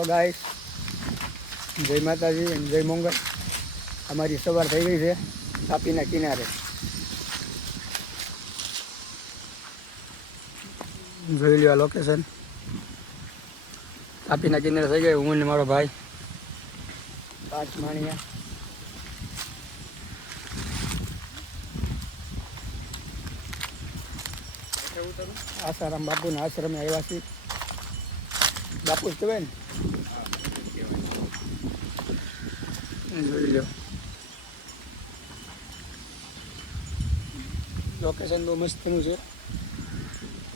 તો ગાઈસ જય માતાજી અને જય મંગળ. અમારી સવાર થઈ ગઈ છે તાપીના કિનારે. જોઈ લો આ લોકેશન. તાપીના કિનારે થઈ ગઈ. હું ને મારો ભાઈ 5 માણિયા. આસારામ બાપુના આશ્રમે આવ્યા છીએ. બાપુ જ કહેવાય ને. જોઈ લો લોકેશન બહુ મસ્તનું છે.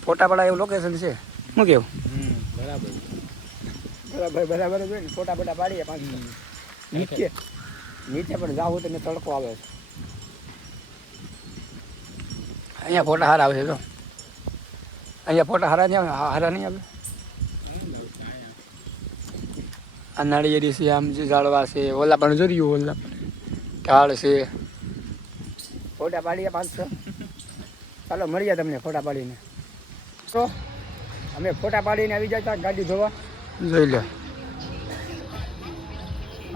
ફોટા પડા એવું લોકેશન છે. શું કેવું? બરાબર બરાબર જ હોય ને. ફોટા બોટા પાડીએ 5 નીચે પણ જાવું તો તડકો આવે છે. અહીંયા ફોટા સારા આવે છે. તો અહીંયા ફોટા હારા નહીં આવે. આ નાળિયેરી છે, આમ જે ઝાડવા છે, ઓલા પણ જોયું, ઓલા ઢાળ છે. ફોટા પાડીએ 500. ચાલો મળીએ તમને ફોટા પાડીને. તો અમે ફોટા પાડીને આવી જતા ગાડી ધોવા. જોઈ લો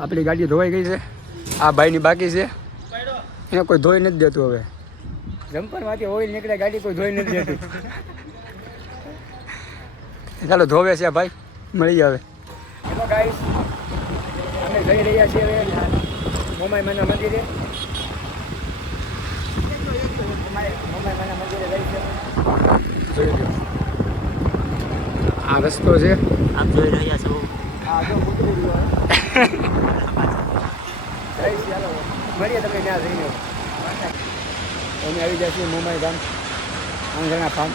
આપણી ગાડી ધોવાઈ ગઈ છે. આ ભાઈની બાકી છે, એને કોઈ ધોઈ નથી દેતું. હવે જમ્પરમાંથી ઓઇલ નીકળે, ગાડી કોઈ ધોઈ નથી દેતું. ચાલો ધોવે છે ભાઈ, મળી આવે. હેલો ગાઈસ, અમે જઈ રહ્યા છીએ હવે મોમાઈ માના મંદિરે. મોમાઈ માના મંદિરે જઈ છે. જોઈ લો આ રસ્તો છે. આમ જોઈ રહ્યા છો. હા જો ઉતરી ગયો. ચાલો મળીએ તમને ત્યાં જઈને. અમે આવી ગયા છીએ મોમાઈ ગામ, આંગણા ફાર્મ.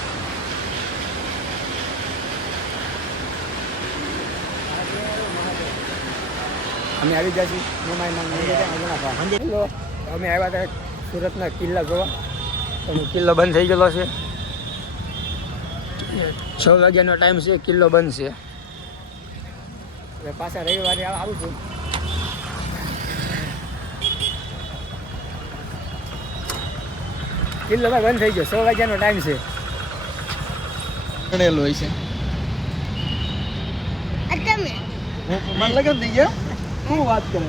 અમે આવી ગયા છીએ મોમાઈના મંદિરે, આંગણા ફાર્મ. હેલો, અમે આવ્યા હતા સુરતના કિલ્લા જોવા, પણ કિલ્લો બંધ થઈ ગયેલો છે. 6 વાગ્યાનો ટાઈમ છે, કિલ્લો બંધ છે. હવે પાછા રવિવારે આવું છું. કિલ્લો બંધ થઈ ગયો. 6 વાગ્યાનો ટાઈમ છે. ગણેલો હોય છે. મને લગન થઈ ગયા. શું વાત કરે?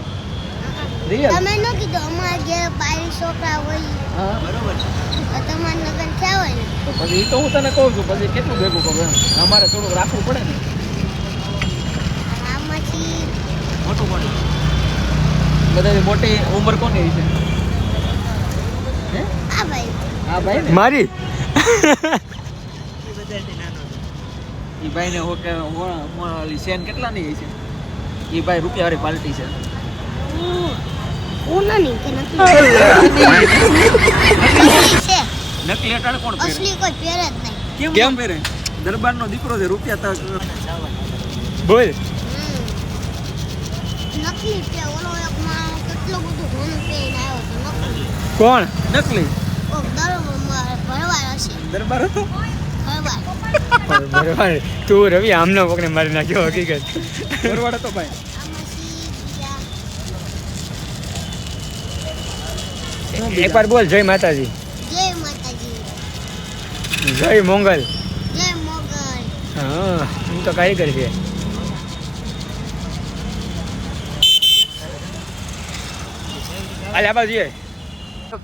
તમે ન કીધું અમારા ઘેર 22 છોકરા હોય. હા બરોબર છે. તો તમારે લગન થયા હોય ને. તો પછી એ તો હું તને કહું છું, પછી કેટલું ભેગું કરું એમ. અમારે થોડુંક રાખવું પડે ને. આમાંથી મોટું પડે. બધાની મોટી ઉંમર કોની છે? આ ભાઈ હા ભાઈ ને. મારી એ ભાઈને ઓકે ઓલી સેન કેટલાની છે? એ ભાઈ રૂપિયાવાળી પાર્ટી છે. હું નહીં કે નકલી છે. નકલી અટાણે કોણ પહેરે? અસલી કોઈ પહેરે જ નહીં. કેમ પહેરે? દરબારનો દીકરો છે, રૂપિયા તો બોલ. નકલી પે ઓલો એક માણસ કેટલું બધું ઘણું પહેરીને આવ્યો તો નકલી. કોણ? નકલી કોક ભરવાર હશે. દરબાર હતો. ભરવાર. બરાબર. તું રવિ આમનો કોકને મારી નાખ્યો. હકીકત ભરવાડ હતો ભાઈ. એકવાર બોલ જય માતાજી, જય માતાજી, જય મોંગલ. જય મોગલ. હા હું તો કારીગર છે. આ બાજુ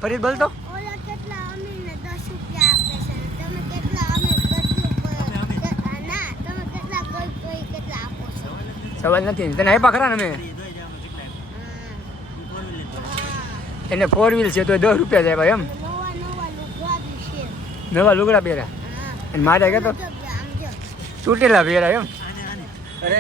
ફરીદ બોલતો. ઓલા કેટલા અમીરને 10 રૂપિયા આપે છે. તમે કેટલા અમીર કેટલું ના તમે કેટલા કોઈ કેટલા આપો છો? સવાલ નથી. તને આપ્યા ખરા ને અમે. એને 4 વ્હીલ છે તો 10 રૂપિયા જાય ભાઈ. એમ નવા લુગડા બી છે. નવા લુગડા પહેર્યા. અને મારે કહેતો આમ જો તૂટેલા પહેર્યા. એમ અરે